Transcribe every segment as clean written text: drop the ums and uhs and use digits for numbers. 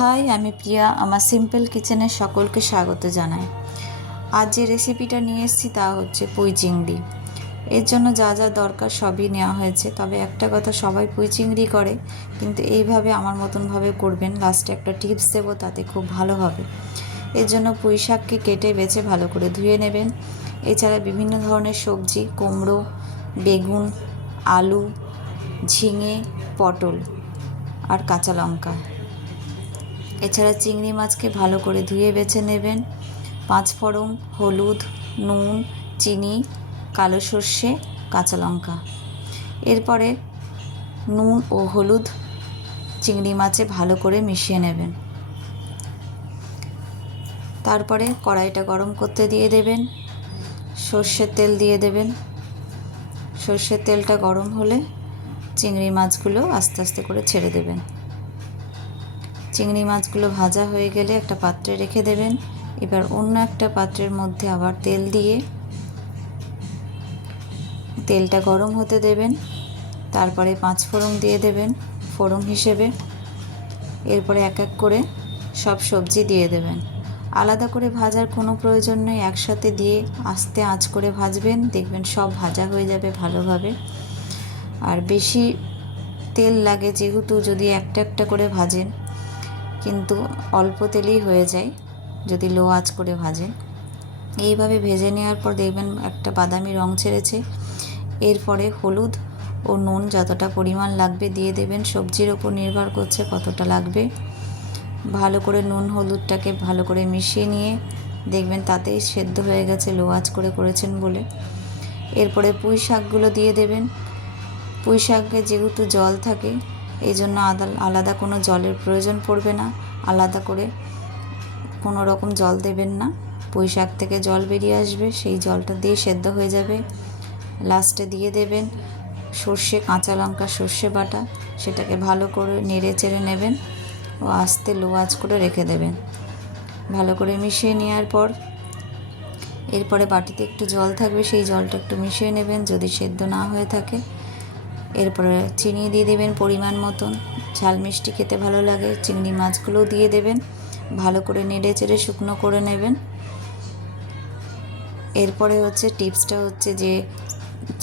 High, আমি প্রিয়া। আমার simple কিচেনে সকলকে স্বাগত জানাই। আজ যে রেসিপিটা নিয়ে এসেছি তা হচ্ছে পুঁই চিংড়ি। এর জন্য যা যা দরকার সবই নেওয়া হয়েছে। তবে একটা কথা, সবাই পুঁই চিংড়ি করে, কিন্তু এইভাবে আমার মতনভাবে করবেন। লাস্টে একটা টিপস দেবো, তাতে খুব ভালো হবে। এর জন্য পুঁই শাককে কেটে বেছে ভালো করে ধুয়ে নেবেন। এছাড়া বিভিন্ন ধরনের সবজি, কুমড়ো, বেগুন, আলু, ঝিঙে, পটল আর কাঁচা লঙ্কা। এছাড়া চিংড়ি মাছকে ভালো করে ধুয়ে বেছে নেবেন। 5 ফোড়ন, হলুদ, নুন, চিনি, কালো সর্ষে, কাঁচা লঙ্কা। এরপরে নুন ও হলুদ চিংড়ি মাছে ভালো করে মিশিয়ে নেবেন। তারপরে কড়াইটা গরম করতে দিয়ে দেবেন। সর্ষের তেল দিয়ে দেবেন। সর্ষের তেলটা গরম হলে চিংড়ি মাছগুলো আস্তে আস্তে করে ছেড়ে দেবেন। চিংড়ি মাছগুলো ভাজা হয়ে গেলে একটা পাত্রে রেখে দেবেন। এবার অন্য একটা পাত্রের মধ্যে আবার তেল দিয়ে তেলটা গরম হতে দেবেন। তারপরে 5 ফোড়ন দিয়ে দেবেন ফোড়ন হিসেবে। এরপরে এক এক করে সব সবজি দিয়ে দেবেন। আলাদা করে ভাজার কোনো প্রয়োজন নেই, একসাথে দিয়ে আস্তে আঁচ করে ভাজবেন। দেখবেন সব ভাজা হয়ে যাবে ভালোভাবে। আর বেশি তেল লাগে যেহেতু, যদি একটা একটা করে ভাজেন, কিন্তু অল্প তেলেই হয়ে যায় যদি লো আঁচ করে ভাজেন। এইভাবে ভেজে নেওয়ার পর দেখবেন একটা বাদামি রং ছেড়েছে। এরপরে হলুদ ও নুন যতটা পরিমাণ লাগবে দিয়ে দেবেন। সবজির ওপর নির্ভর করছে কতটা লাগবে। ভালো করে নুন হলুদটাকে ভালো করে মিশিয়ে নিয়ে দেখবেন তাতেই সেদ্ধ হয়ে গেছে, লো আঁচ করে করেছেন বলে। এরপরে পুঁই শাকগুলো দিয়ে দেবেন। পুঁই শাকে যেহেতু জল থাকে, এই জন্য আলাদা কোনো জলের প্রয়োজন পড়বে না। আলাদা করে কোনো রকম জল দেবেন না। পুঁই শাক থেকে জল বেরিয়ে আসবে, সেই জলটা দিয়ে সেদ্ধ হয়ে যাবে। লাস্টে দিয়ে দেবেন সর্ষে, কাঁচা লঙ্কা, সর্ষে বাটা। সেটাকে ভালো করে নেড়ে চেড়ে নেবেন ও আস্তে লো আঁচ করে রেখে দেবেন। ভালো করে মিশিয়ে নেওয়ার পর এরপরে বাটিতে একটু জল থাকবে, সেই জলটা একটু মিশিয়ে নেবেন যদি সেদ্ধ না হয়ে থাকে। এরপরে চিনি দিয়ে দেবেন পরিমাণ মতন। ঝাল মিষ্টি খেতে ভালো লাগে। চিংড়ি মাছগুলোও দিয়ে দেবেন। ভালো করে নেড়ে চেড়ে শুকনো করে নেবেন। এরপরে টিপসটা হচ্ছে যে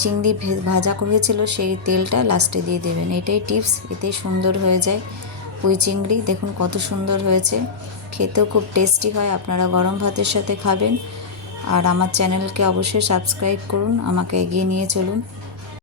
চিংড়ি ভাজা করেছিল সেই তেলটা লাস্টে দিয়ে দেবেন। এটাই টিপস, এতেই সুন্দর হয়ে যায় পুঁই চিংড়ি। দেখুন কত সুন্দর হয়েছে, খেতেও খুব টেস্টি হয়। আপনারা গরম ভাতের সাথে খাবেন। আর আমার চ্যানেলকে অবশ্যই সাবস্ক্রাইব করুন, আমাকে এগিয়ে নিয়ে চলুন।